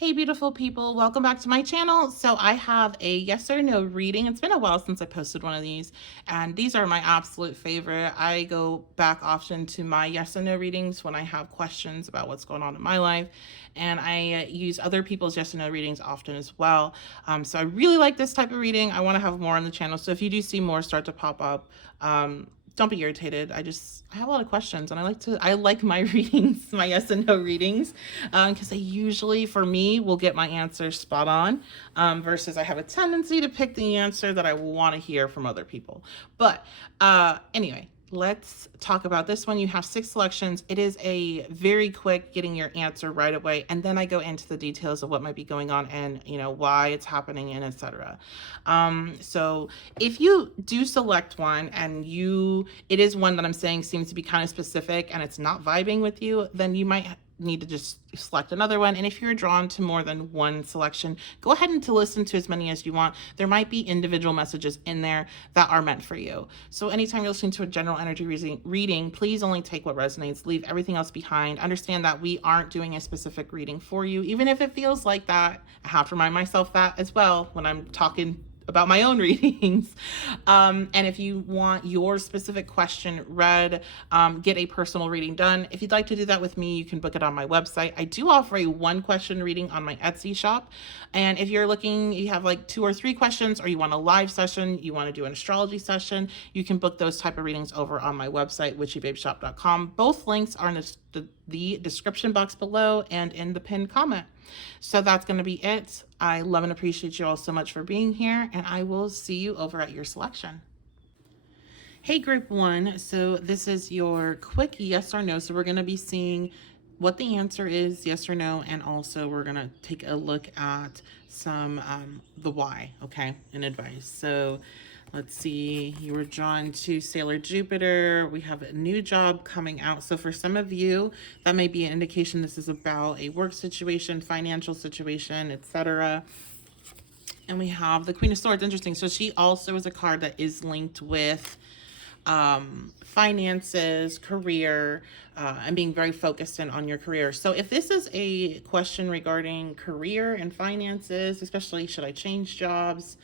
Hey, beautiful people. Welcome back to my channel. So I have a yes or no reading. It's been a while since I posted one of these, and these are my absolute favorite. I go back often to my yes or no readings when I have questions about what's going on in my life, and I use other people's yes or no readings often as well. So I really like this type of reading. I want to have more on the channel. So if you do see more start to pop up, don't be irritated. I have a lot of questions, and I like my readings, my yes and no readings, because they usually, for me, will get my answers spot on, versus I have a tendency to pick the answer that I want to hear from other people. But anyway, let's talk about this one. You have 6 selections. It is a very quick getting your answer right away, and then I go into the details of what might be going on and why it's happening and etc. So if you do select one and it is one that I'm saying seems to be kind of specific and it's not vibing with you, then you might need to just select another one. And if you're drawn to more than one selection, go ahead and to listen to as many as you want. There might be individual messages in there that are meant for you. So anytime you're listening to a general energy reading, please only take what resonates, leave everything else behind. Understand that we aren't doing a specific reading for you, even if it feels like that. I have to remind myself that as well when I'm talking about my own readings. And if you want your specific question read, get a personal reading done. If you'd like to do that with me, you can book it on my website. I do offer a 1-question reading on my Etsy shop. And if you're looking, you have like 2 or 3 questions, or you want a live session, you want to do an astrology session, you can book those type of readings over on my website, witchybabeshop.com. Both links are in the description box below and in the pinned comment. So that's going to be it. I love and appreciate you all so much for being here, and I will see you over at your selection. Hey, group 1. So this is your quick yes or no. So we're going to be seeing what the answer is, yes or no, and also we're going to take a look at some the why, okay, and advice. So let's see, you were drawn to Sailor Jupiter. We have a new job coming out. So for some of you, that may be an indication this is about a work situation, financial situation, etc. And we have the Queen of Swords. Interesting. So she also is a card that is linked with finances, career, and being very focused in on your career. So if this is a question regarding career and finances, especially should I change jobs?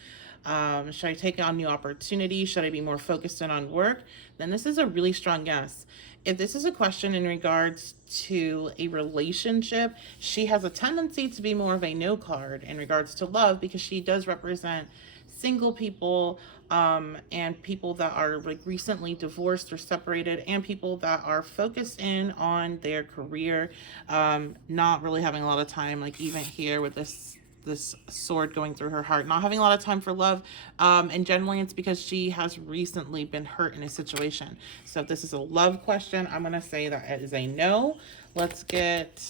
Should I take on new opportunities? Should I be more focused in on work? Then this is a really strong yes. If this is a question in regards to a relationship, she has a tendency to be more of a no card in regards to love, because she does represent single people, and people that are like recently divorced or separated, and people that are focused in on their career, not really having a lot of time, like even here with this sword going through her heart, not having a lot of time for love, and generally it's because she has recently been hurt in a situation. So if this is a love question, I'm gonna say that it is a no. Let's get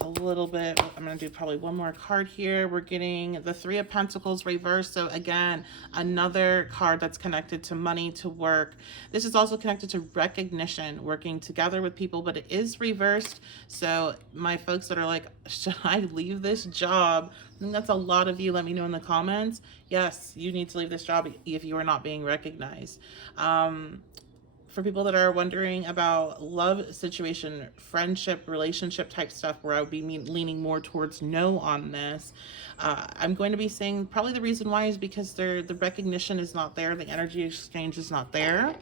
a little bit. I'm going to do probably one more card here. We're getting the 3 of Pentacles reversed. So again, another card that's connected to money, to work. This is also connected to recognition, working together with people, but it is reversed. So my folks that are like, should I leave this job? I think that's a lot of you. Let me know in the comments. Yes, you need to leave this job if you are not being recognized. For people that are wondering about love situation, friendship, relationship type stuff, where I would be leaning more towards no on this, I'm going to be saying probably the reason why is because the recognition is not there, the energy exchange is not there.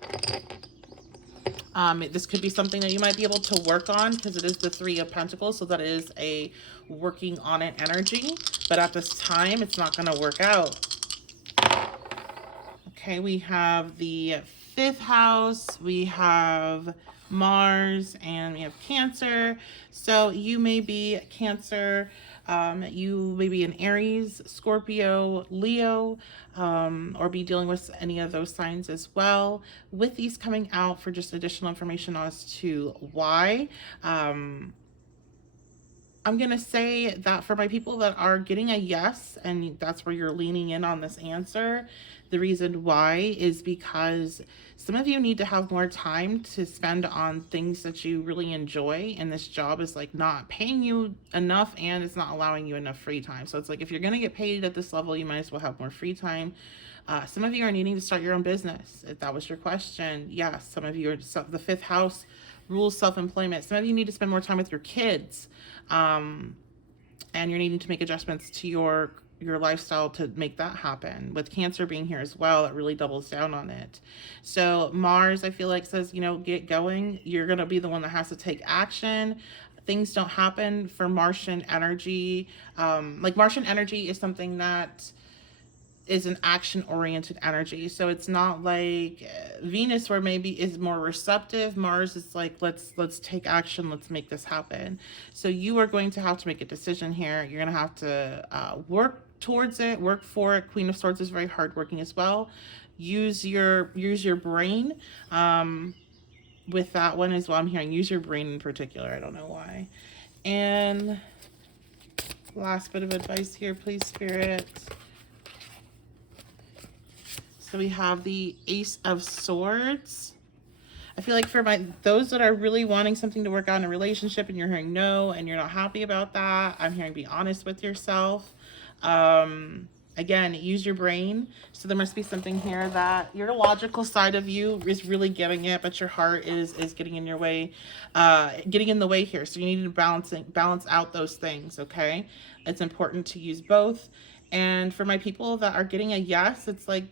This could be something that you might be able to work on, because it is the 3 of Pentacles, so that is a working on it energy, but at this time it's not going to work out. Okay, we have the 5th house, we have Mars, and we have Cancer. So you may be Cancer, you may be an Aries, Scorpio, Leo, or be dealing with any of those signs as well. With these coming out, for just additional information as to why, I'm going to say that for my people that are getting a yes, and that's where you're leaning in on this answer, the reason why is because some of you need to have more time to spend on things that you really enjoy, and this job is like not paying you enough, and it's not allowing you enough free time. So it's like, if you're going to get paid at this level, you might as well have more free time. Some of you are needing to start your own business. If that was your question, yes. Some of you are, the 5th house rules self-employment. Some of you need to spend more time with your kids, and you're needing to make adjustments to your lifestyle to make that happen. With Cancer being here as well, it really doubles down on it. So Mars, I feel like, says, you know, get going. You're going to be the one that has to take action. Things don't happen for Martian energy. Like Martian energy is something that is an action-oriented energy. So it's not like Venus, where maybe is more receptive. Mars is like, let's take action, let's make this happen. So you are going to have to make a decision here. You're going to have to work towards it, work for it. Queen of Swords is very hardworking as well. Use your brain. With that one as well, I'm hearing use your brain in particular. I don't know why. And last bit of advice here, please, Spirit. So we have the Ace of Swords. I feel like for those that are really wanting something to work out in a relationship and you're hearing no and you're not happy about that, I'm hearing be honest with yourself. Again, use your brain. So there must be something here that your logical side of you is really getting it, but your heart is getting in your way, getting in the way here. So you need to balance out those things, okay? It's important to use both. And for my people that are getting a yes, it's like,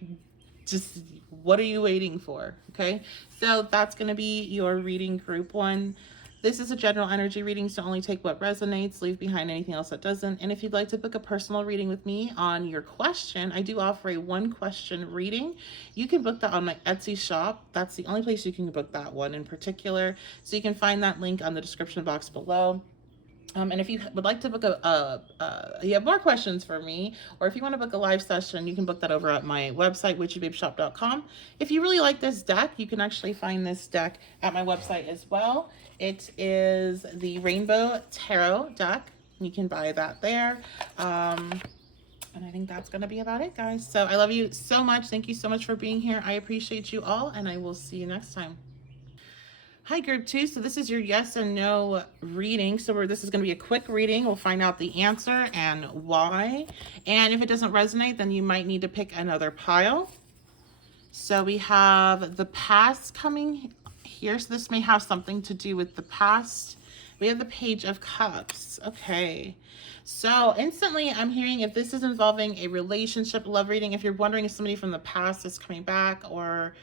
just what are you waiting for? Okay, so that's going to be your reading, group 1. This is a general energy reading, so only take what resonates, leave behind anything else that doesn't. And if you'd like to book a personal reading with me on your question, I do offer a 1-question reading. You can book that on my Etsy shop. That's the only place you can book that one in particular. So you can find that link on the description box below. And if you would like to book you have more questions for me, or if you want to book a live session, you can book that over at my website, witchybabeshop.com. If you really like this deck, you can actually find this deck at my website as well. It is the Rainbow Tarot deck. You can buy that there. And I think that's going to be about it, guys. So I love you so much. Thank you so much for being here. I appreciate you all, and I will see you next time. Hi, group 2. So this is your yes and no reading. So this is going to be a quick reading. We'll find out the answer and why. And if it doesn't resonate, then you might need to pick another pile. So we have the past coming here. So this may have something to do with the past. We have the Page of Cups. Okay. So instantly I'm hearing, if this is involving a relationship, love reading, if you're wondering if somebody from the past is coming back or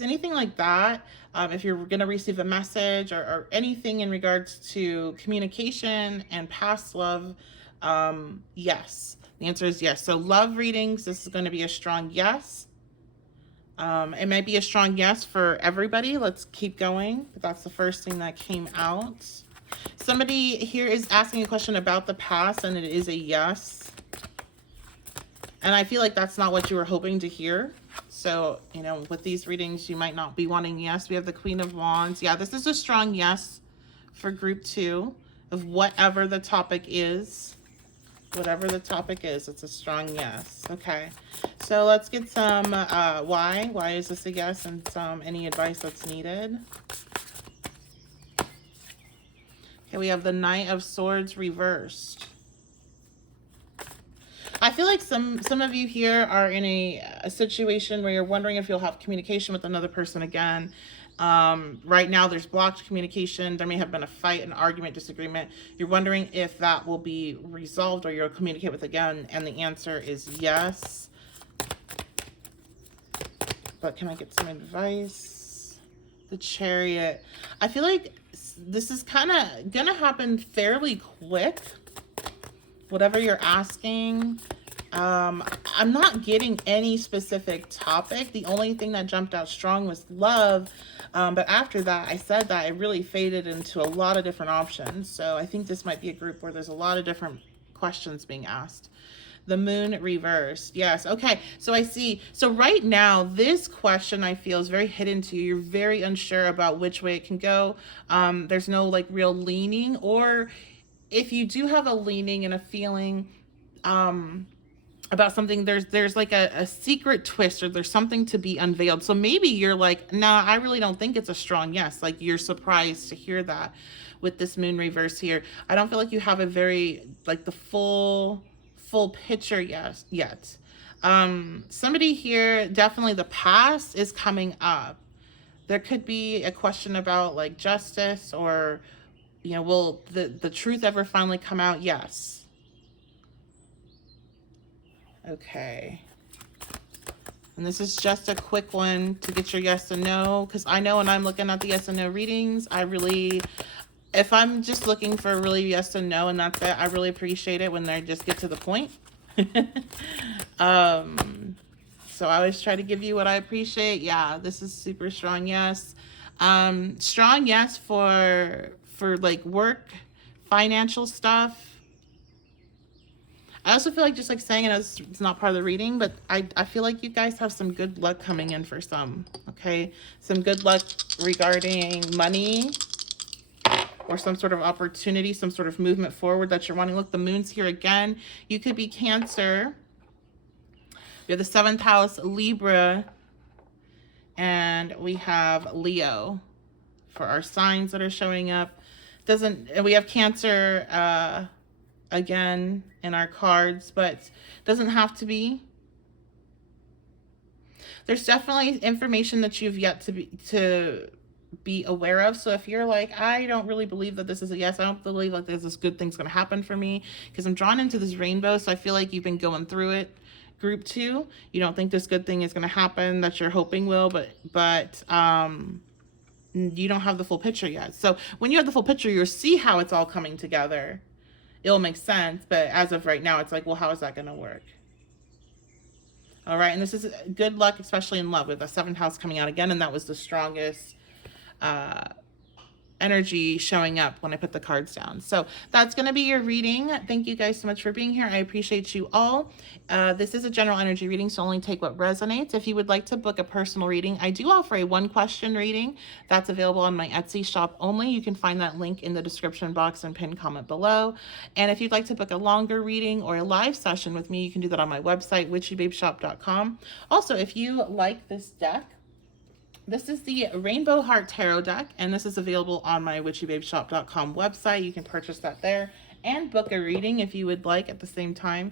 anything like that, if you're going to receive a message or anything in regards to communication and past love, yes. The answer is yes. So love readings, this is going to be a strong yes. It might be a strong yes for everybody. Let's keep going. But that's the first thing that came out. Somebody here is asking a question about the past, and it is a yes. And I feel like that's not what you were hoping to hear. So, you know, with these readings, you might not be wanting yes. We have the Queen of Wands. Yeah, this is a strong yes for group 2 of whatever the topic is. Whatever the topic is, it's a strong yes. Okay, so let's get some why. Why is this a yes, and some any advice that's needed. Okay, we have the Knight of Swords reversed. I feel like some of you here are in a situation where you're wondering if you'll have communication with another person again. Right now there's blocked communication. There may have been a fight, an argument, disagreement. You're wondering if that will be resolved or you'll communicate with again, and the answer is yes. But can I get some advice? The Chariot. I feel like this is kind of gonna happen fairly quick. Whatever you're asking, I'm not getting any specific topic. The only thing that jumped out strong was love. But after that, I said that it really faded into a lot of different options. So I think this might be a group where there's a lot of different questions being asked. The Moon reversed. Yes. Okay. So I see. So right now, this question I feel is very hidden to you. You're very unsure about which way it can go. There's no like real leaning, or if you do have a leaning and a feeling about something, there's like a secret twist, or there's something to be unveiled. So maybe you're like, nah, I really don't think it's a strong yes. Like you're surprised to hear that with this Moon reverse here. I don't feel like you have a very, like the full picture yet. Somebody here, definitely the past is coming up. There could be a question about like justice, or, you know, will the truth ever finally come out? Yes. Okay. And this is just a quick one to get your yes and no, because I know when I'm looking at the yes and no readings, I really, if I'm just looking for really yes and no and that's it, I really appreciate it when they just get to the point. So I always try to give you what I appreciate. Yeah, this is super strong yes. Strong yes for like work, financial stuff. I also feel like, just like saying it, as it's not part of the reading, but I feel like you guys have some good luck coming in for some, okay? Some good luck regarding money or some sort of opportunity, some sort of movement forward that you're wanting. Look, the moon's here again. You could be Cancer. We have the 7th house, Libra, and we have Leo for our signs that are showing up. And we have Cancer again in our cards, but doesn't have to be. There's definitely information that you've yet to be aware of. So if you're like, I don't really believe that this is a yes, I don't believe like there's this good thing's going to happen for me, because I'm drawn into this rainbow, so I feel like you've been going through it. Group 2, you don't think this good thing is going to happen that you're hoping will, but you don't have the full picture yet. So when you have the full picture, you'll see how it's all coming together. It'll make sense, but as of right now, it's like, well, how is that going to work? All right, and this is good luck, especially in love, with the 7th house coming out again, and that was the strongest energy showing up when I put the cards down. So that's going to be your reading. Thank you guys so much for being here. I appreciate you all. This is a general energy reading, so only take what resonates. If you would like to book a personal reading, I do offer a 1-question reading that's available on my Etsy shop only. You can find that link in the description box and pinned comment below. And if you'd like to book a longer reading or a live session with me, you can do that on my website, witchybabeshop.com. Also, if you like this deck, this is the Rainbow Heart Tarot deck, and this is available on my witchybabeshop.com website. You can purchase that there and book a reading if you would like at the same time.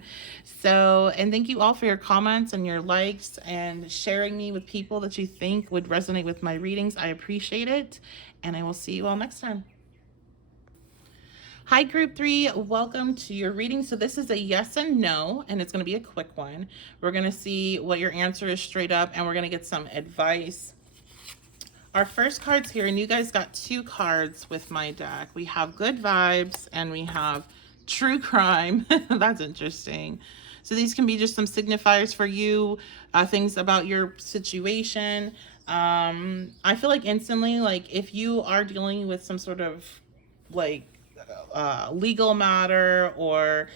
So, and thank you all for your comments and your likes and sharing me with people that you think would resonate with my readings. I appreciate it, and I will see you all next time. Hi, Group 3. Welcome to your reading. So this is a yes and no, and it's going to be a quick one. We're going to see what your answer is straight up, and we're going to get some advice. Our first card's here, and you guys got 2 cards with my deck. We have Good Vibes, and we have True Crime. That's interesting. So these can be just some signifiers for you, things about your situation. I feel like instantly, like if you are dealing with some sort of like legal matter or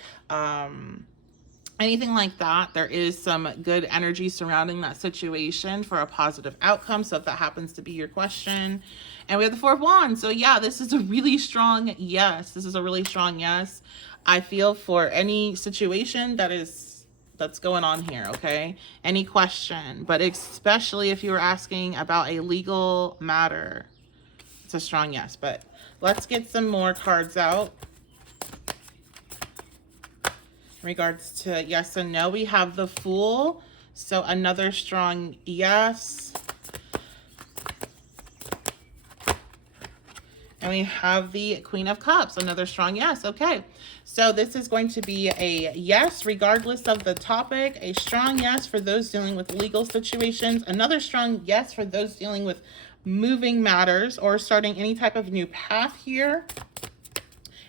anything like that, there is some good energy surrounding that situation for a positive outcome. So if that happens to be your question. And we have the 4 of Wands. So yeah, this is a really strong yes. This is a really strong yes, I feel, for any situation that's going on here, okay? Any question, but especially if you were asking about a legal matter, it's a strong yes. But let's get some more cards out. In regards to yes and no, we have the Fool, so another strong yes. And we have the Queen of Cups, another strong yes. Okay, so this is going to be a yes regardless of the topic, a strong yes for those dealing with legal situations, another strong yes for those dealing with moving matters or starting any type of new path here,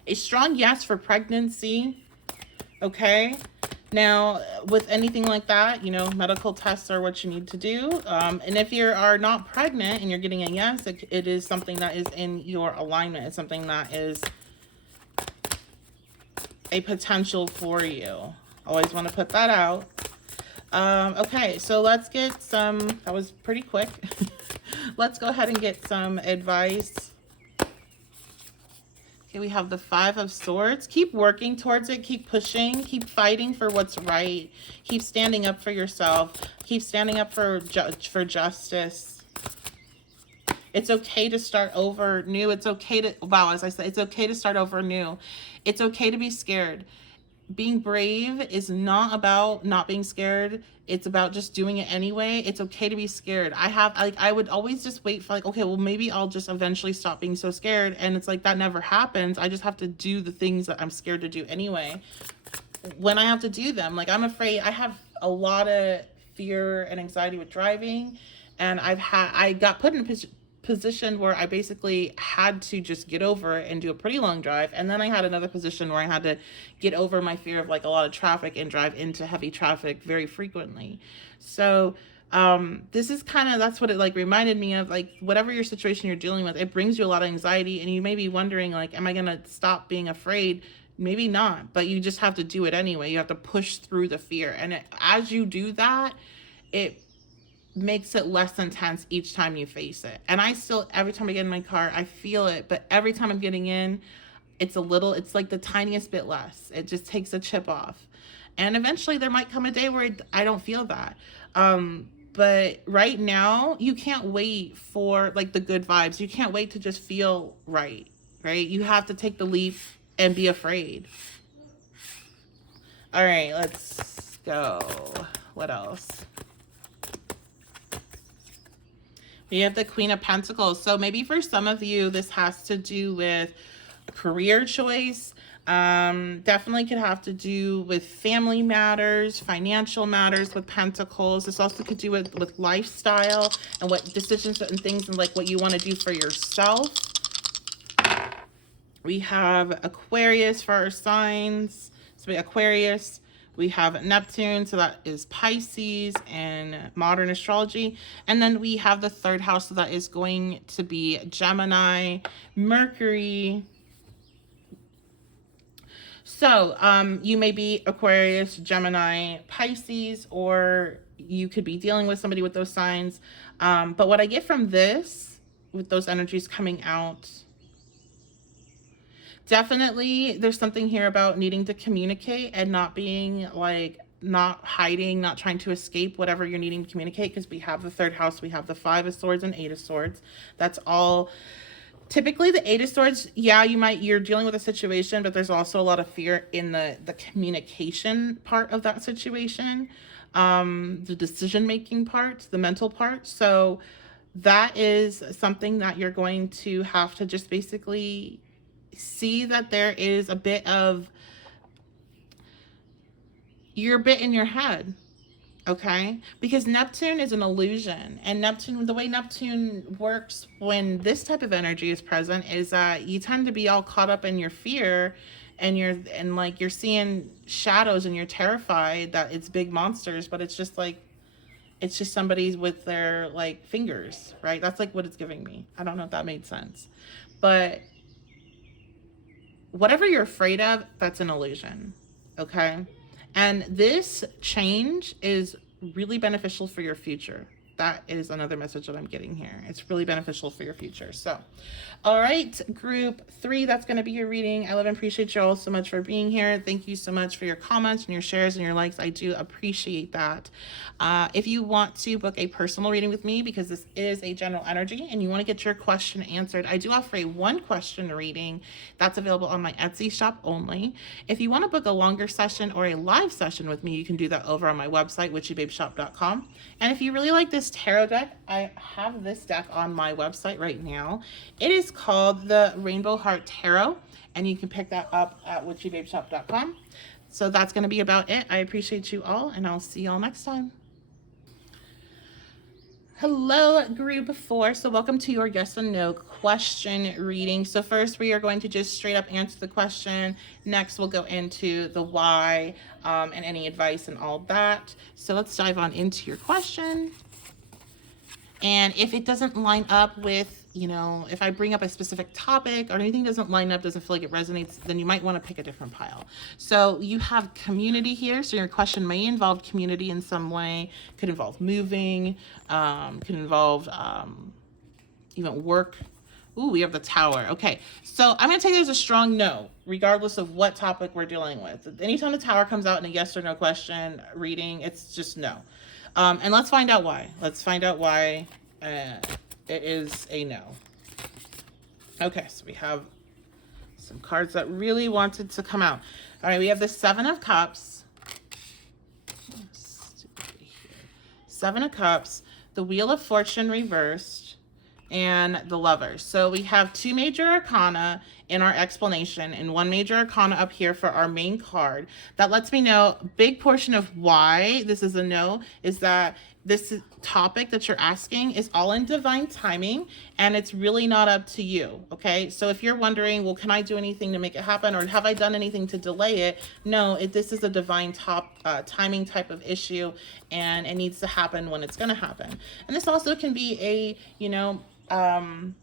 a strong yes for pregnancy. Okay, now with anything like that, you know, medical tests are what you need to do. And if you are not pregnant and you're getting a yes, it is something that is in your alignment. It's something that is a potential for you. Always want to put that out. Okay, so let's get some, that was pretty quick. Let's go ahead and get some advice. Okay, we have the 5 of Swords. Keep working towards it. Keep pushing. Keep fighting for what's right. Keep standing up for yourself. Keep standing up for justice. It's okay to start over new. It's okay to, wow, as I said, it's okay to start over new. It's okay to be scared. being brave is not about not being scared. It's about just doing it anyway. It's okay to be scared. I would always just wait for like, okay, well, maybe I'll just eventually stop being so scared. And it's like, that never happens. I just have to do the things that I'm scared to do anyway when I have to do them. Like, I'm afraid. I have a lot of fear and anxiety with driving, and I got put in a position where I basically had to just get over it and do a pretty long drive. And then I had another position where I had to get over my fear of like a lot of traffic and drive into heavy traffic very frequently. So this is kind of, that's what it like reminded me of. Like, whatever your situation you're dealing with, it brings you a lot of anxiety, and you may be wondering like, am I gonna stop being afraid? Maybe not, but you just have to do it anyway. You have to push through the fear, and as you do that, it makes it less intense each time you face it. And I still, every time I get in my car, I feel it, but every time I'm getting in, it's like the tiniest bit less. It just takes a chip off. And eventually there might come a day where I don't feel that. But right now, you can't wait for like the good vibes. You can't wait to just feel right? You have to take the leap and be afraid. All right, let's go. What else? We have the Queen of Pentacles. So maybe for some of you, this has to do with career choice. Definitely could have to do with family matters, financial matters with Pentacles. This also could do with lifestyle and what decisions and things and like what you want to do for yourself. We have Aquarius for our signs. So we Aquarius. We have Neptune, so that is Pisces and modern astrology. And then we have the third house, so that is going to be Gemini, Mercury. So you may be Aquarius, Gemini, Pisces, or you could be dealing with somebody with those signs. But what I get from this, with those energies coming out, definitely there's something here about needing to communicate and not being like, not hiding, not trying to escape whatever you're needing to communicate, because we have the third house, we have the 5 of Swords and 8 of Swords. That's all. Typically the 8 of Swords, yeah, you're dealing with a situation, but there's also a lot of fear in the communication part of that situation, the decision-making part, the mental part. So that is something that you're going to have to just basically see, that there is a bit of, you're a bit in your head, okay? Because Neptune is an illusion, and Neptune, the way Neptune works when this type of energy is present is that you tend to be all caught up in your fear, and you're seeing shadows, and you're terrified that it's big monsters, but it's just like, it's just somebody with their like fingers, right? That's like what it's giving me. I don't know if that made sense, but whatever you're afraid of, that's an illusion, okay? And this change is really beneficial for your future. That is another message that I'm getting here. It's really beneficial for your future. So, all right, group 3, that's going to be your reading. I love and appreciate you all so much for being here. Thank you so much for your comments and your shares and your likes. I do appreciate that. If you want to book a personal reading with me, because this is a general energy and you want to get your question answered, I do offer a 1-question reading that's available on my Etsy shop only. If you want to book a longer session or a live session with me, you can do that over on my website, witchybabeshop.com. And if you really like this tarot deck, I have this deck on my website right now. It is called the Rainbow Heart Tarot, and you can pick that up at witchybabeshop.com. So that's going to be about it. I appreciate you all, and I'll see y'all next time. Hello, group 4. So welcome to your yes and no question reading. So first we are going to just straight up answer the question. Next we'll go into the why and any advice and all that. So let's dive on into your question. And if it doesn't line up with, if I bring up a specific topic or anything doesn't line up, doesn't feel like it resonates, then you might want to pick a different pile. So you have community here. So your question may involve community in some way, could involve moving, could involve even work. Ooh, we have the Tower. Okay, so I'm going to take it as a strong no, regardless of what topic we're dealing with. Anytime the Tower comes out in a yes or no question reading, it's just no. And let's find out why. Let's find out why it is a no. Okay, so we have some cards that really wanted to come out. All right, we have the Seven of Cups. Seven of Cups, the Wheel of Fortune reversed, and the Lovers. So we have two major arcana in our explanation and one major arcana up here for our main card. That lets me know a big portion of why this is a no is that this topic that you're asking is all in divine timing, and it's really not up to you, okay? So if you're wondering, well, can I do anything to make it happen, or have I done anything to delay it? No, this is a divine timing type of issue, and it needs to happen when it's going to happen. And this also can be a,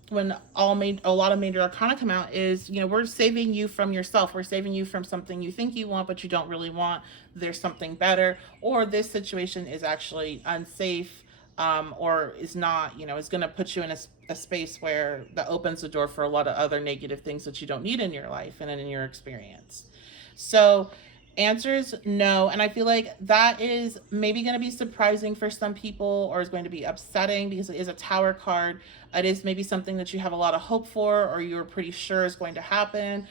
when a lot of major arcana come out is, we're saving you from yourself. We're saving you from something you think you want, but you don't really want. There's something better, or this situation is actually unsafe, or is not, is going to put you in a space where that opens the door for a lot of other negative things that you don't need in your life and in your experience. So answer is no, and I feel like that is maybe going to be surprising for some people, or is going to be upsetting because it is a Tower card. It is maybe something that you have a lot of hope for, or you're pretty sure is going to happen,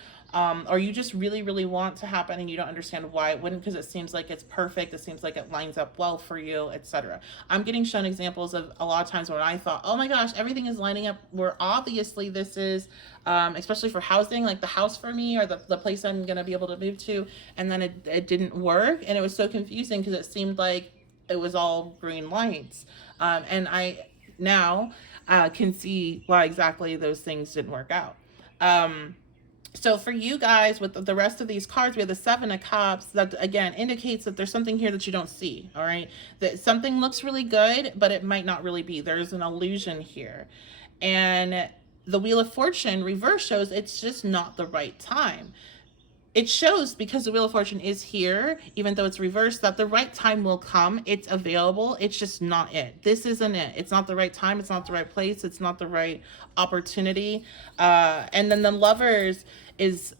or you just really, really want to happen and you don't understand why it wouldn't, because it seems like it's perfect, it seems like it lines up well for you, etc. I'm getting shown examples of a lot of times when I thought, oh my gosh, everything is lining up, where obviously this is, especially for housing, like the house for me, or the place I'm going to be able to move to, and then it didn't work, and it was so confusing because it seemed like it was all green lights, and I now can see why exactly those things didn't work out. So for you guys, with the rest of these cards, we have the Seven of Cups. That, again, indicates that there's something here that you don't see, all right? That something looks really good, but it might not really be. There's an illusion here. And the Wheel of Fortune reverse shows it's just not the right time. It shows, because the Wheel of Fortune is here, even though it's reversed, that the right time will come. It's available. It's just not it. This isn't it. It's not the right time. It's not the right place. It's not the right opportunity. And then the Lovers is,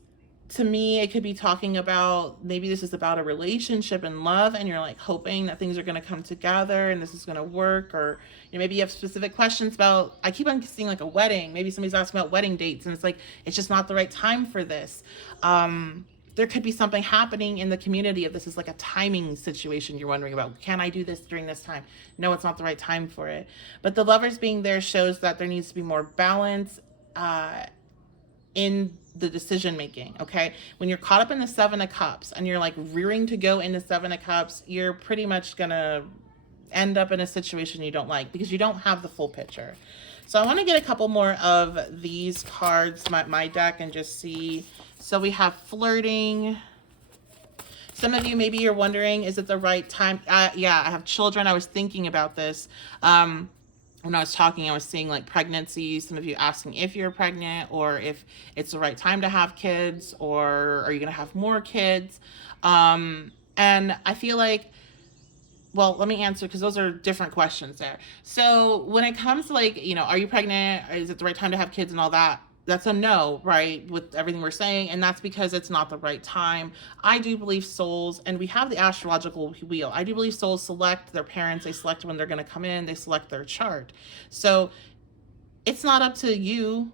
to me, it could be talking about, maybe this is about a relationship and love, and you're like hoping that things are going to come together and this is going to work, or maybe you have specific questions about, I keep on seeing like a wedding. Maybe somebody's asking about wedding dates, and it's like, it's just not the right time for this. There could be something happening in the community if this is like a timing situation you're wondering about. Can I do this during this time? No, it's not the right time for it. But the Lovers being there shows that there needs to be more balance in the decision making, okay? When you're caught up in the Seven of Cups and you're like rearing to go into Seven of Cups, you're pretty much gonna end up in a situation you don't like because you don't have the full picture. So I want to get a couple more of these cards, my deck, and just see. So we have flirting. Some of you, maybe you're wondering, is it the right time? Yeah, I have children. I was thinking about this. When I was talking, I was seeing like pregnancy. Some of you asking if you're pregnant, or if it's the right time to have kids, or are you going to have more kids? And I feel like, well, let me answer, because those are different questions there. So when it comes to like, are you pregnant? Is it the right time to have kids and all that? That's a no, right, with everything we're saying, and that's because it's not the right time. I do believe souls, and we have the astrological wheel, I do believe souls select their parents, they select when they're going to come in, they select their chart. So it's not up to you.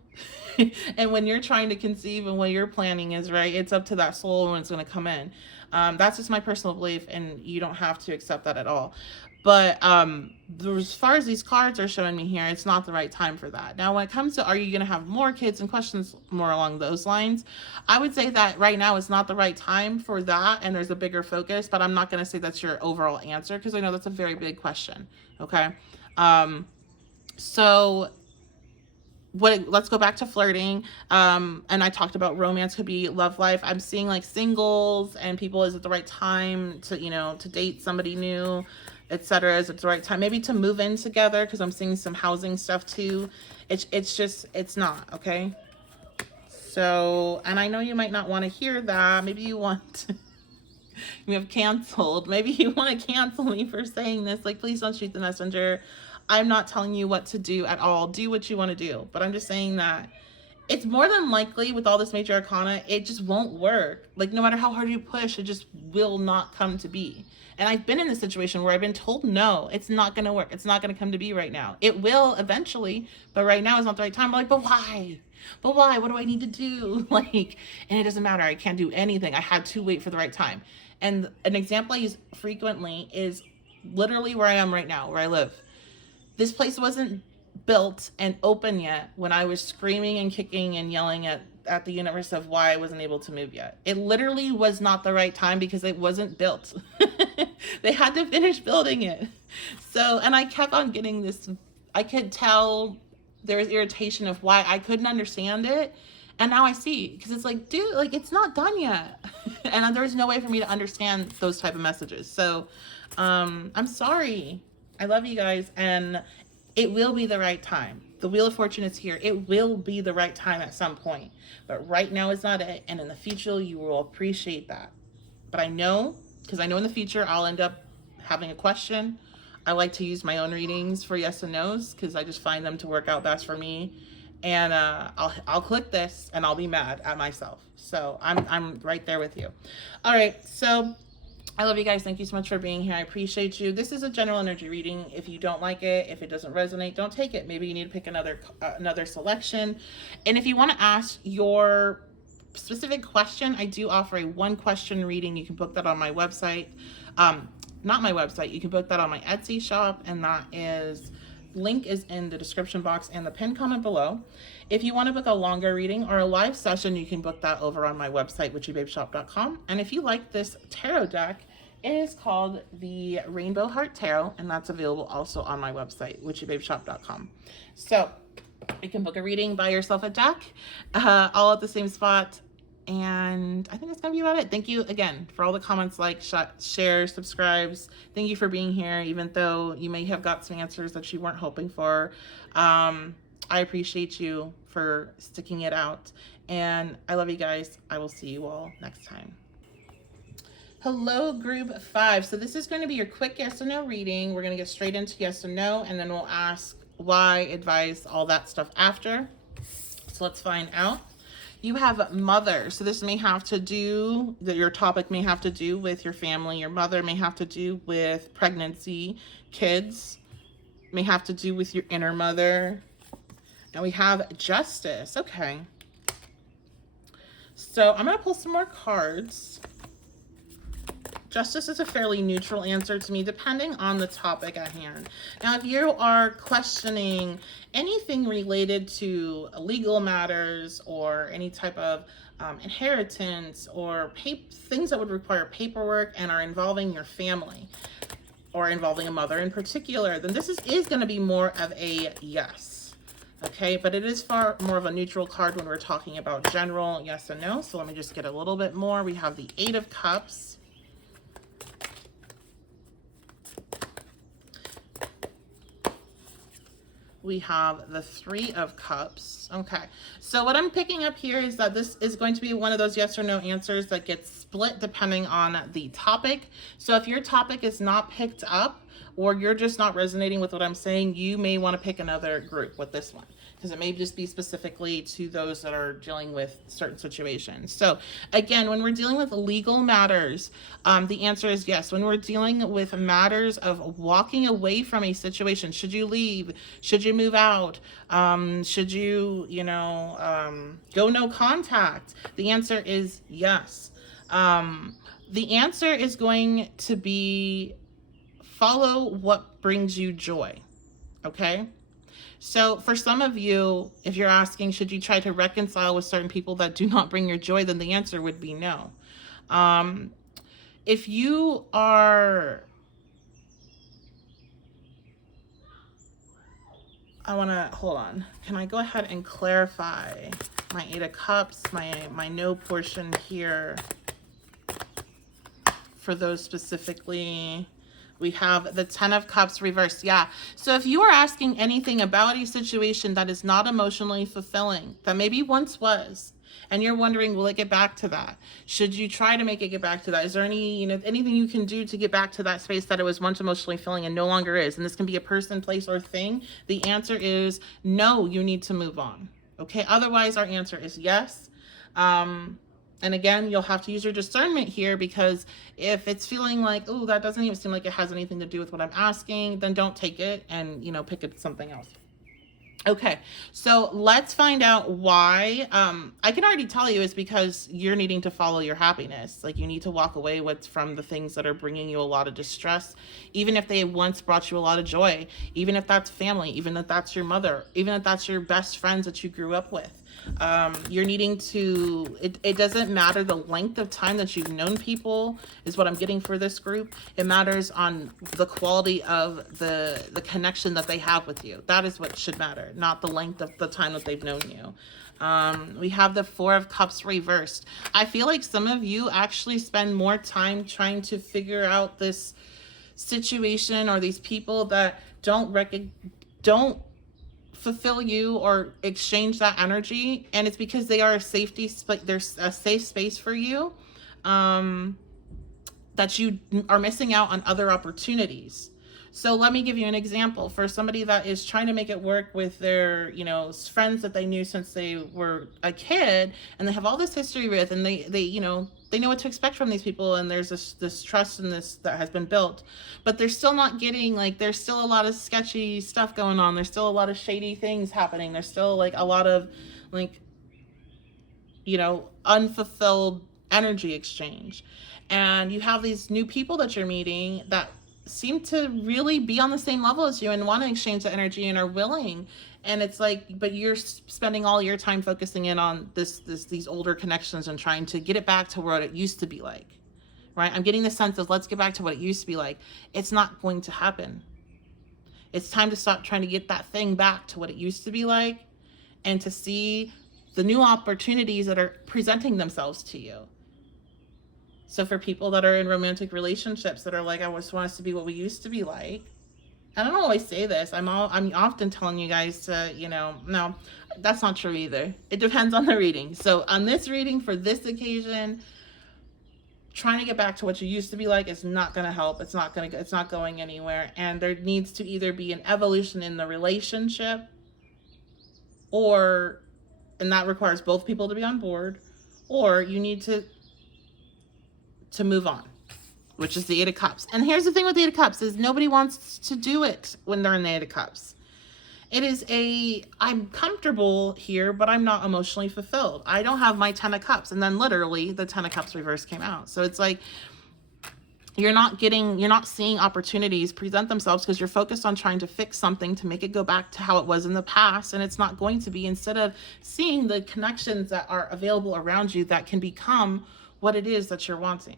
And when you're trying to conceive and what your planning is, right, it's up to that soul when it's going to come in. That's just my personal belief, and you don't have to accept that at all. But as far as these cards are showing me here, it's not the right time for that. Now, when it comes to, are you going to have more kids and questions more along those lines, I would say that right now it's not the right time for that, and there's a bigger focus, but I'm not going to say that's your overall answer, because I know that's a very big question, okay? So let's go back to flirting. And I talked about romance could be love life. I'm seeing like singles and people, is it the right time to, to date somebody new, etc.? Is it the right time maybe to move in together? Because I'm seeing some housing stuff too. It's not, okay? So, and I know you might not want to hear that. Maybe you want you have canceled. Maybe you want to cancel me for saying this. Like, please don't shoot the messenger. I'm not telling you what to do at all. Do what you want to do. But I'm just saying that it's more than likely with all this major arcana, it just won't work. Like, no matter how hard you push, it just will not come to be. And I've been in this situation where I've been told, no, it's not going to work. It's not going to come to be right now. It will eventually, but right now is not the right time. I'm like, but why? But why? What do I need to do? Like, and it doesn't matter. I can't do anything. I had to wait for the right time. And an example I use frequently is literally where I am right now, where I live. This place wasn't built and open yet when I was screaming and kicking and yelling at the universe of why I wasn't able to move yet. It literally was not the right time because it wasn't built. They had to finish building it. So, and I kept on getting this, I could tell there was irritation of why I couldn't understand it. And now I see, because it's like, dude, like it's not done yet. And there's no way for me to understand those type of messages. So I'm sorry. I love you guys. And it will be the right time. The Wheel of Fortune is here. It will be the right time at some point. But right now is not it. And in the future, you will appreciate that. But I know, because I know in the future, I'll end up having a question. I like to use my own readings for yes and no's because I just find them to work out best for me. And I'll click this and I'll be mad at myself. So I'm right there with you. All right, so I love you guys. Thank you so much for being here. I appreciate you. This is a general energy reading. If you don't like it, if it doesn't resonate, don't take it. Maybe you need to pick another selection. And if you want to ask your specific question, I do offer a 1-question reading. You can book that on my website. Not my website. You can book that on my Etsy shop, and that is link is in the description box and the pinned comment below. If you want to book a longer reading or a live session, you can book that over on my website, witchybabeshop.com. And if you like this tarot deck, it is called the Rainbow Heart Tarot, and that's available also on my website, witchybabeshop.com. So you can book a reading, buy yourself a deck, all at the same spot. And I think that's going to be about it. Thank you again for all the comments, like, share, subscribes. Thank you for being here, even though you may have got some answers that you weren't hoping for. I appreciate you for sticking it out. And I love you guys. I will see you all next time. Hello, group 5. So this is going to be your quick yes or no reading. We're going to get straight into yes or no, and then we'll ask why, advice, all that stuff after. So let's find out. You have mother, so this may have to do, your topic may have to do with your family. Your mother may have to do with pregnancy. Kids may have to do with your inner mother. And we have justice. Okay. So I'm going to pull some more cards. Justice is a fairly neutral answer to me, depending on the topic at hand. Now, if you are questioning anything related to legal matters or any type of inheritance or things that would require paperwork and are involving your family or involving a mother in particular, then this is going to be more of a yes. Okay, but it is far more of a neutral card when we're talking about general yes and no. So let me just get a little bit more. We have the 8 of Cups. We have the 3 of Cups. Okay, so what I'm picking up here is that this is going to be one of those yes or no answers that gets split depending on the topic. So if your topic is not picked up or you're just not resonating with what I'm saying, you may want to pick another group with this one, because it may just be specifically to those that are dealing with certain situations. So again, when we're dealing with legal matters, the answer is yes. When we're dealing with matters of walking away from a situation, should you leave? Should you move out? Should you, go no contact? The answer is yes. The answer is going to be follow what brings you joy, okay? So for some of you, if you're asking, should you try to reconcile with certain people that do not bring your joy, then the answer would be no. If you are, hold on. Can I go ahead and clarify my 8 of Cups, my no portion here for those specifically? We have the 10 of Cups reversed. Yeah. So if you are asking anything about a situation that is not emotionally fulfilling, that maybe once was, and you're wondering, will it get back to that? Should you try to make it get back to that? Is there any, anything you can do to get back to that space that it was once emotionally filling and no longer is? And this can be a person, place, or thing. The answer is no, you need to move on. Okay. Otherwise, our answer is yes. And again, you'll have to use your discernment here, because if it's feeling like, oh, that doesn't even seem like it has anything to do with what I'm asking, then don't take it and, pick it something else. Okay, so let's find out why. I can already tell you it's because you're needing to follow your happiness. Like, you need to walk away with from the things that are bringing you a lot of distress, even if they once brought you a lot of joy, even if that's family, even if that's your mother, even if that's your best friends that you grew up with. You're needing to, it doesn't matter the length of time that you've known people, is what I'm getting for this group. It matters on the quality of the connection that they have with you. That is what should matter, not the length of the time that they've known you. We have the Four of Cups reversed. I feel like some of you actually spend more time trying to figure out this situation or these people that don't fulfill you or exchange that energy, and it's because they are a safety, there's a safe space for you, that you are missing out on other opportunities. So let me give you an example for somebody that is trying to make it work with their, friends that they knew since they were a kid, and they have all this history with, and they they know what to expect from these people, and there's this trust in this that has been built, but they're still not getting, like, there's still a lot of sketchy stuff going on. There's still a lot of shady things happening. There's still, like, a lot of, like, unfulfilled energy exchange. And you have these new people that you're meeting that seem to really be on the same level as you and want to exchange the energy and are willing. And it's like, but you're spending all your time focusing in on these older connections and trying to get it back to what it used to be like, right? I'm getting the sense of, let's get back to what it used to be like. It's not going to happen. It's time to stop trying to get that thing back to what it used to be like, and to see the new opportunities that are presenting themselves to you. So for people that are in romantic relationships that are like, I just want us to be what we used to be like. And I don't always say this. I'm often telling you guys to, no, that's not true either. It depends on the reading. So on this reading, for this occasion, trying to get back to what you used to be like is not going to help. It's not going anywhere. And there needs to either be an evolution in the relationship, and that requires both people to be on board, or you need to move on, which is the Eight of Cups. And here's the thing with the Eight of Cups is nobody wants to do it when they're in the Eight of Cups. It is I'm comfortable here, but I'm not emotionally fulfilled. I don't have my 10 of Cups. And then literally the 10 of Cups reverse came out. So it's like, you're not seeing opportunities present themselves because you're focused on trying to fix something to make it go back to how it was in the past. And it's not going to be, instead of seeing the connections that are available around you that can become what it is that you're wanting.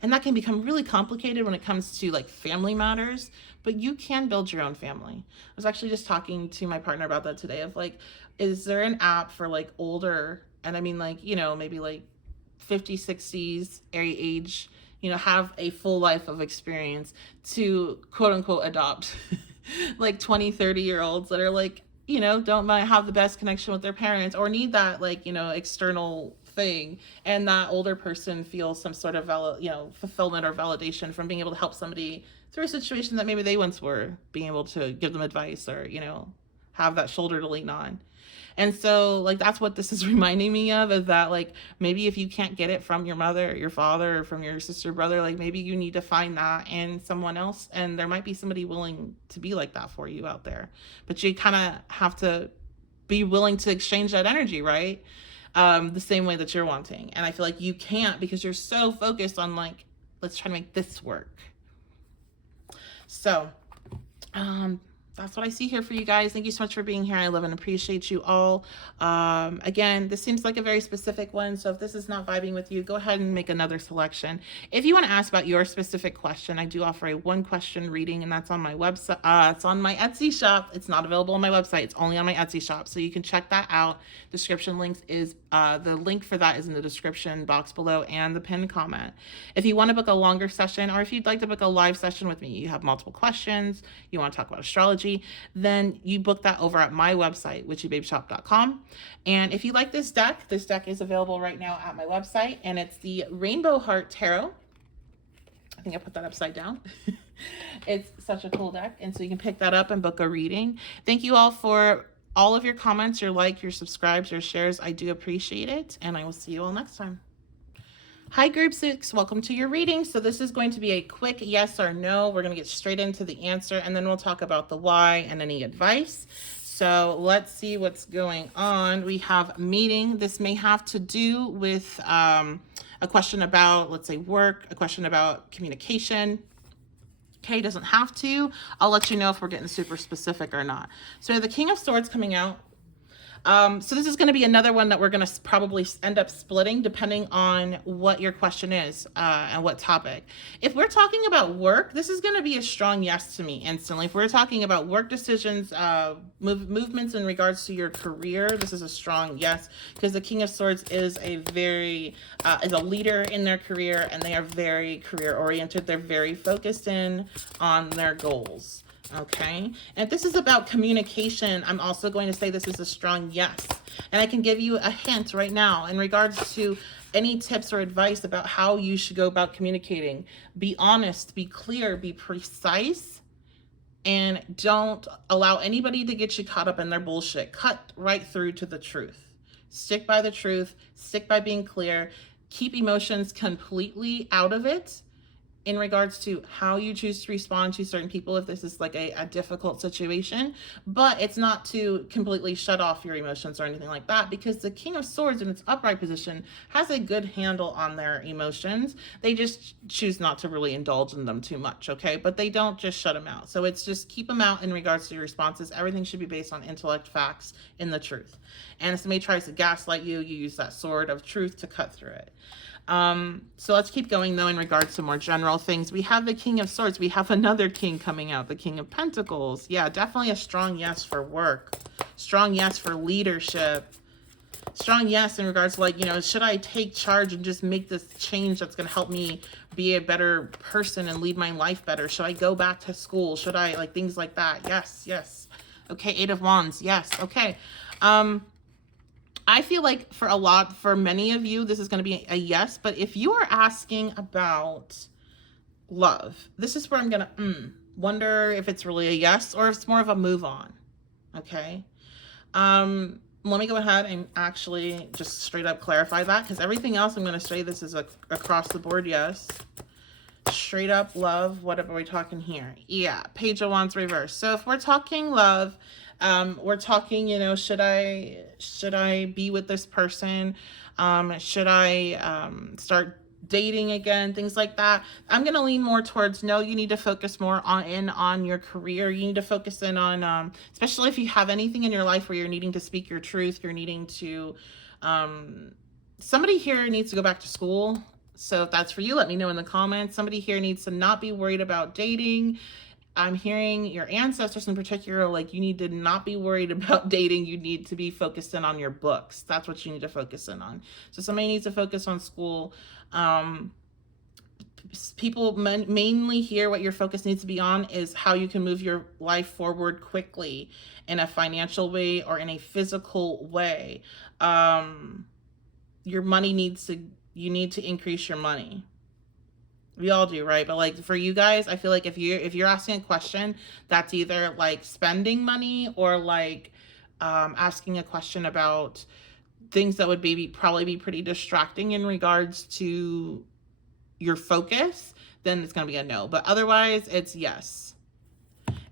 And that can become really complicated when it comes to, like, family matters, but you can build your own family. I was actually just talking to my partner about that today, of like, is there an app for, like, older, and I mean, like, maybe like 50s, 60s age, have a full life of experience to quote unquote adopt like 20, 30-year-olds that are like, don't have the best connection with their parents, or need that, like, external thing, and that older person feels some sort of fulfillment or validation from being able to help somebody through a situation that maybe they once were, being able to give them advice, or have that shoulder to lean on. And so, like, that's what this is reminding me of, is that, like, maybe if you can't get it from your mother or your father or from your sister, brother, like, maybe you need to find that in someone else, and there might be somebody willing to be like that for you out there, but you kind of have to be willing to exchange that energy, right? The same way that you're wanting. And I feel like you can't, because you're so focused on, like, let's try to make this work. So, that's what I see here for you guys. Thank you so much for being here. I love and appreciate you all. Again, this seems like a very specific one, so if this is not vibing with you, go ahead and make another selection. If you want to ask about your specific question, I do offer a 1-question reading, and that's on my website. It's on my Etsy shop. It's not available on my website. It's only on my Etsy shop, so you can check that out. Description links is the link for that is in the description box below and the pinned comment. If you want to book a longer session, or if you'd like to book a live session with me, you have multiple questions, you want to talk about astrology, then you book that over at my website, witchybabeshop.com. And if you like this deck is available right now at my website, and it's the Rainbow Heart Tarot. I think I put that upside down. It's such a cool deck, and so you can pick that up and book a reading. Thank you all for all of your comments, your like, your subscribes, your shares. I do appreciate it, and I will see you all next time. Hi, Group 6. Welcome to your reading. So this is going to be a quick yes or no. We're going to get straight into the answer, and then we'll talk about the why and any advice. So let's see what's going on. We have meeting. This may have to do with a question about, let's say, work, a question about communication. Okay, doesn't have to. I'll let you know if we're getting super specific or not. So the King of Swords coming out. So this is going to be another one that we're going to probably end up splitting depending on what your question is and what topic. If we're talking about work, this is going to be a strong yes to me instantly. If we're talking about work decisions, movements in regards to your career, this is a strong yes, because the King of Swords is is a leader in their career, and they are very career oriented. They're very focused in on their goals. Okay, and if this is about communication, I'm also going to say this is a strong yes. And I can give you a hint right now in regards to any tips or advice about how you should go about communicating. Be honest, be clear, be precise, and don't allow anybody to get you caught up in their bullshit. Cut right through to the truth. Stick by the truth, stick by being clear, keep emotions completely out of it in regards to how you choose to respond to certain people if this is like a difficult situation. But it's not to completely shut off your emotions or anything like that, because the King of Swords in its upright position has a good handle on their emotions. They just choose not to really indulge in them too much, okay? But they don't just shut them out. So it's just keep them out in regards to your responses. Everything should be based on intellect, facts, and the truth. And if somebody tries to gaslight you, you use that sword of truth to cut through it. So let's keep going though in regards to more general things. We have the King of Swords. We have another king coming out, the King of Pentacles. Yeah, definitely a strong yes for work. Strong yes for leadership. Strong yes in regards to, like, you know, should I take charge and just make this change that's going to help me be a better person and lead my life better? Should I go back to school? Should I, like, things like that? Yes, yes. Okay, Eight of Wands. Yes, okay. I feel like for many of you, this is going to be a yes. But if you are asking about love, this is where I'm going to wonder if it's really a yes or if it's more of a move on. Okay. Let me go ahead and actually just straight up clarify that, because everything else I'm going to say this is across the board yes. Straight up love. What are we talking here? Yeah, Page of Wands reverse. So if we're talking love, we're talking, you know, should I be with this person? Should I start dating again? Things like that. I'm going to lean more towards no, you need to focus more on your career. You need to focus in on, especially if you have anything in your life where you're needing to speak your truth, you're needing to, somebody here needs to go back to school. So if that's for you, let me know in the comments. Somebody here needs to not be worried about dating. I'm hearing your ancestors in particular, like, you need to not be worried about dating. You need to be focused in on your books. That's what you need to focus in on. So somebody needs to focus on school. People mainly here, what your focus needs to be on is how you can move your life forward quickly in a financial way or in a physical way. Your money you need to increase your money. We all do, right? But like for you guys, I feel like if you're asking a question that's either like spending money or like asking a question about things that would probably be pretty distracting in regards to your focus, then it's going to be a no. But otherwise, it's yes.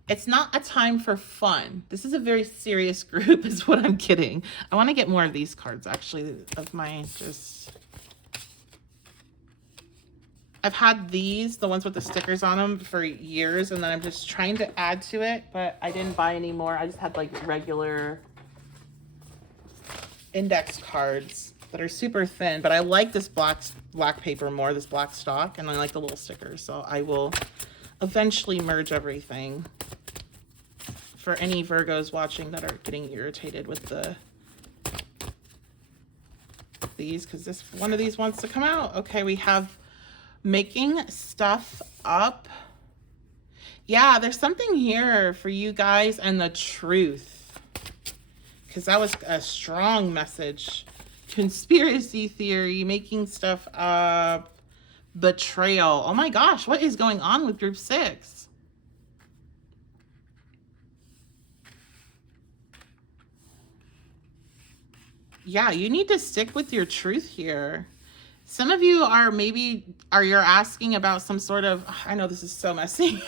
It's not a time for fun. This is a very serious group is what I'm kidding. I want to get more of these cards actually of my I've had these, the ones with the stickers on them, for years, and then I'm just trying to add to it, but I didn't buy any more. I just had like regular index cards that are super thin, but I like this black paper more, this black stock, and I like the little stickers. So I will eventually merge everything for any Virgos watching that are getting irritated with these, because this one of these wants to come out. Okay, we have making stuff up. Yeah, there's something here for you guys and the truth, because that was a strong message. Conspiracy theory, making stuff up, betrayal. Oh my gosh, what is going on with group 6? Yeah, you need to stick with your truth here. Some of you are you're asking about some sort of, I know this is so messy.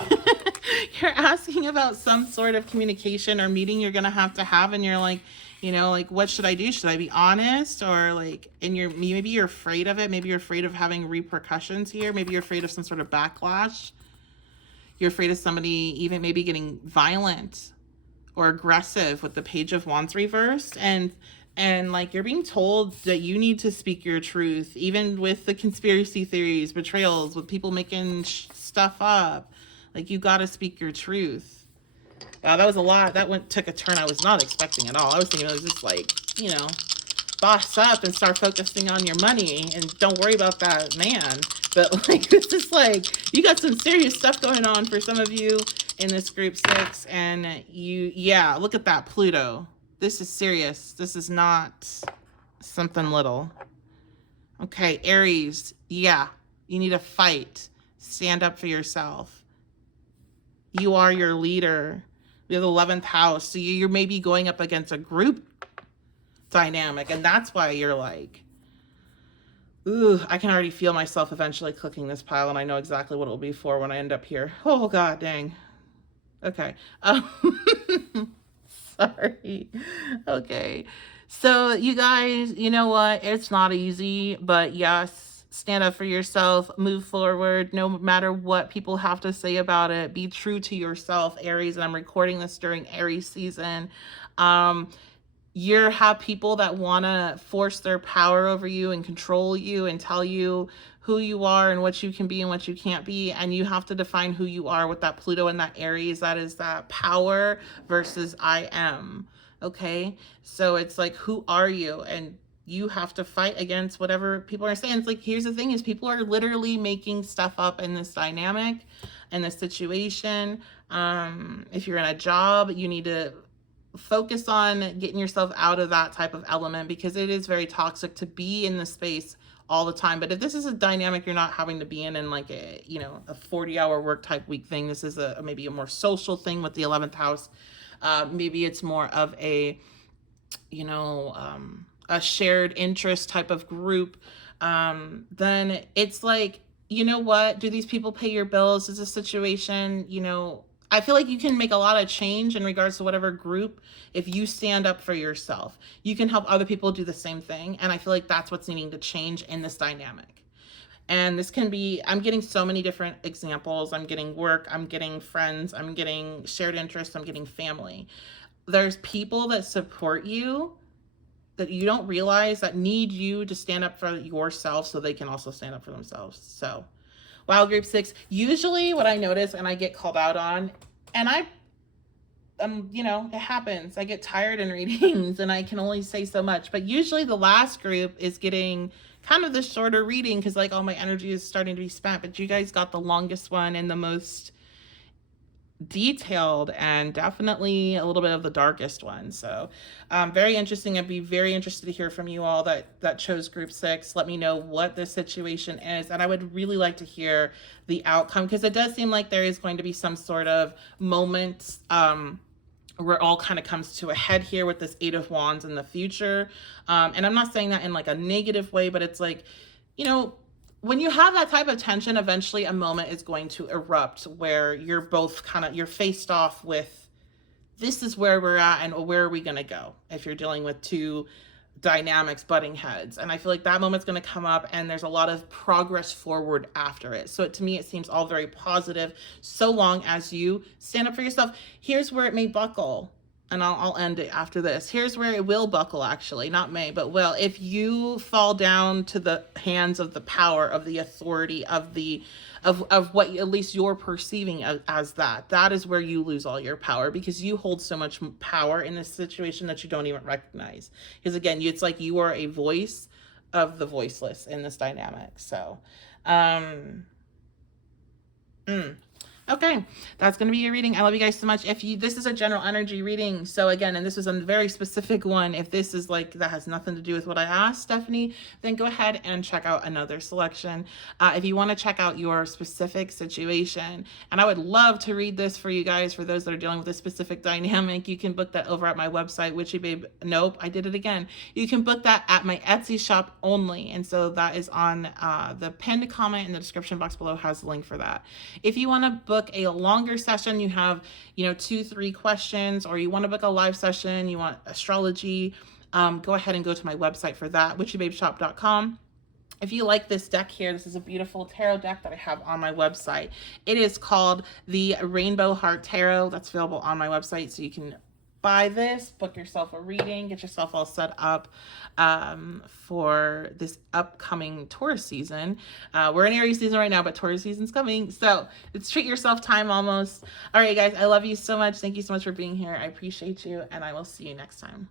You're asking about some sort of communication or meeting you're going to have. And you're like, like, what should I do? Should I be honest? Or like, and maybe you're afraid of it. Maybe you're afraid of having repercussions here. Maybe you're afraid of some sort of backlash. You're afraid of somebody even maybe getting violent or aggressive with the Page of Wands reversed. And like, you're being told that you need to speak your truth, even with the conspiracy theories, betrayals, with people making stuff up. Like, you got to speak your truth. Wow, that was a lot. That took a turn I was not expecting at all. I was thinking it was just like, boss up and start focusing on your money and don't worry about that man. But like, this is like, you got some serious stuff going on for some of you in this group 6. And look at that Pluto. This is serious. This is not something little. Okay, Aries. Yeah, you need to fight. Stand up for yourself. You are your leader. We have the 11th house. So you're maybe going up against a group dynamic. And that's why you're like, ooh, I can already feel myself eventually clicking this pile. And I know exactly what it will be for when I end up here. Oh, God dang. Okay. Sorry. Okay. So you guys, you know what? It's not easy, but yes, stand up for yourself, move forward, no matter what people have to say about it. Be true to yourself, Aries. And I'm recording this during Aries season. You have people that want to force their power over you and control you and tell you who you are and what you can be and what you can't be. And you have to define who you are with that Pluto and that Aries. That is that power versus I am. Okay. So it's like, who are you? And you have to fight against whatever people are saying. It's like, here's the thing is, people are literally making stuff up in this dynamic, in this situation. If you're in a job, you need to focus on getting yourself out of that type of element, because it is very toxic to be in the space all the time. But if this is a dynamic you're not having to be in like a 40-hour work type week thing, this is maybe a more social thing with the 11th house. Maybe it's more of a a shared interest type of group. Then it's like, you know what, do these people pay your bills? Is a situation, I feel like you can make a lot of change in regards to whatever group if you stand up for yourself. You can help other people do the same thing. And I feel like that's what's needing to change in this dynamic. And this can be, I'm getting so many different examples. I'm getting work, I'm getting friends, I'm getting shared interests, I'm getting family. There's people that support you that you don't realize that need you to stand up for yourself so they can also stand up for themselves. So, wow, group 6, usually what I notice and I get called out on, and it happens. I get tired in readings and I can only say so much, but usually the last group is getting kind of the shorter reading because like all my energy is starting to be spent, but you guys got the longest one and the most detailed and definitely a little bit of the darkest one. So very interesting. I'd be very interested to hear from you all that chose group 6. Let me know what the situation is, and I would really like to hear the outcome, because it does seem like there is going to be some sort of moment where it all kind of comes to a head here with this 8 of Wands in the future. And I'm not saying that in like a negative way, but it's like, when you have that type of tension, eventually a moment is going to erupt where you're both you're faced off with, this is where we're at and where are we going to go if you're dealing with two dynamics butting heads. And I feel like that moment's going to come up and there's a lot of progress forward after it. So to me, it seems all very positive so long as you stand up for yourself. Here's where it may buckle. And I'll end it after this. Here's where it will buckle, actually. Not may, but will. If you fall down to the hands of the power, of the authority, of what at least you're perceiving as that is where you lose all your power, because you hold so much power in this situation that you don't even recognize. Because again, it's like you are a voice of the voiceless in this dynamic. So, Okay, that's going to be your reading. I love you guys so much. If you, this is a general energy reading. So again, and this was a very specific one. If this is like, that has nothing to do with what I asked, Stephanie, then go ahead and check out another selection. If you want to check out your specific situation, and I would love to read this for you guys, for those that are dealing with a specific dynamic, you can book that over at my website, Witchy Babe. Nope, I did it again. You can book that at my Etsy shop only. And so that is on the pinned comment in the description box below, has the link for that. If you want to book a longer session, you have, 2-3 questions, or you want to book a live session, you want astrology, go ahead and go to my website for that, witchybabeshop.com. If you like this deck here, this is a beautiful tarot deck that I have on my website. It is called the Rainbow Heart Tarot. That's available on my website, so you can buy this, book yourself a reading, get yourself all set up for this upcoming Taurus season. We're in Aries season right now, but Taurus season's coming, so it's treat yourself time almost. All right, guys, I love you so much. Thank you so much for being here. I appreciate you, and I will see you next time.